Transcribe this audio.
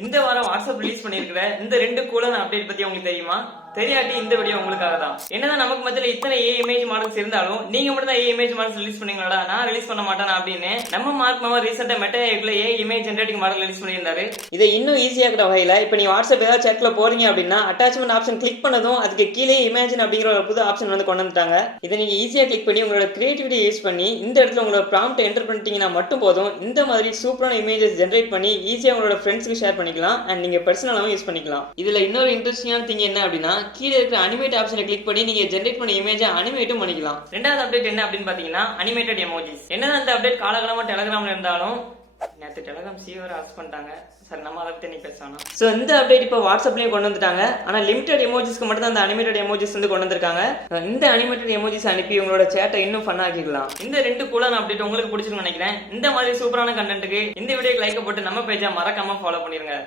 இந்த வாரம் WhatsApp release பண்ணிருக்கிற இந்த 2 கூலான அப்டேட் பத்தி உங்களுக்கு தெரியுமா? தெரியாட்டி இந்த வீடியோ உங்களுக்காக தான். என்னதான் நமக்கு மத்தியில இத்தனை ஏ இமேஜ் மாடல்ஸ் இருந்தாலும் நீங்க மட்டும் தான் ஏ இமேஜ் மாடல்ஸ் ரிலீஸ் பண்ணீங்களா, நான் ரிலீஸ் பண்ண மாட்டேன் அப்படின்னு நம்ம மார்க் மாமா ரீசெண்டா மெட்டா ஏக்குள்ள a image generating model release பண்ணியிருந்தாரு. இதை இன்னும் ஈஸியா இருக்கிற வகையில இப்ப நீ வாட்ஸ்அப் ஏதாவது சேட்ல போறீங்க அப்படின்னா அட்டாச்மெண்ட் ஆப்ஷன் கிளிக் பண்ணதும் அதுக்கு கீழே இமேஜின் அப்படிங்கிற ஒரு புது ஆப்ஷன் வந்து கொண்டு வந்துட்டாங்க. இதை நீங்க ஈஸியா கிளிக் பண்ணி உங்களோட கிரியேட்டிவிட்டி யூஸ் பண்ணி இந்த இடத்துல உங்களோட ப்ராம்ப்ட் என்டர் பண்ணிட்டீங்கன்னா மட்டும் போதும் இந்த மாதிரி சூப்பரான இமேஜஸ் ஜெனரேட் பண்ணி ஈஸியா உங்களோட ஃப்ரெண்ட்ஸ்க்கு ஷேர் பண்ணிக்கலாம் அண்ட் நீங்க பர்சனலாவும் யூஸ் பண்ணிக்கலாம். இதுல இன்னொரு இன்ட்ரெஸ்டிங்கான திங் என்ன அப்படின்னா கீழே இருக்கிற அனிமேட் ஆப்ஷனை கிளிக் பண்ணி நீங்க ஜெனரேட் பண்ண இமேஜை அனிமேட்டும் பண்ணிக்கலாம். ரெண்டாவது அப்டேட் என்ன அப்படின்னு பாத்தீங்கன்னா அனிமேட்டட் எமோஜிஸ். என்னதான் அந்த அப்டேட் காலகாலமா டெலிகிராம்ல இருந்தாலும் நேற்று டெலிகிராம் சீவர் ஆஸ் பண்ணிட்டாங்க. சரி, நம்ம அதை பத்தி பேசணும். ஸோ இந்த அப்டேட் இப்போ வாட்ஸ்அப்லயும் கொண்டு வந்துட்டாங்க. ஆனா லிமிடெட் எமோஜிஸ்க்கு மட்டும் தான் அந்த அனிமேட்டட் எமோஜிஸ் வந்து கொண்டு வந்திருக்காங்க. இந்த அனிமேட்டட் எமோஜிஸ் அனுப்பி உங்களோட சேட்டை இன்னும் ஃபன் ஆக்கிக்கலாம். இந்த 2 கூலான அப்டேட் உங்களுக்கு பிடிச்சிருக்குன்னு நினைக்கிறேன். இந்த மாதிரி சூப்பரான கண்டென்ட்டுக்கு இந்த வீடியோக்கு லைக் போட்டு நம்ம பேஜை மறக்காம ஃபாலோ பண்ணிருங்க.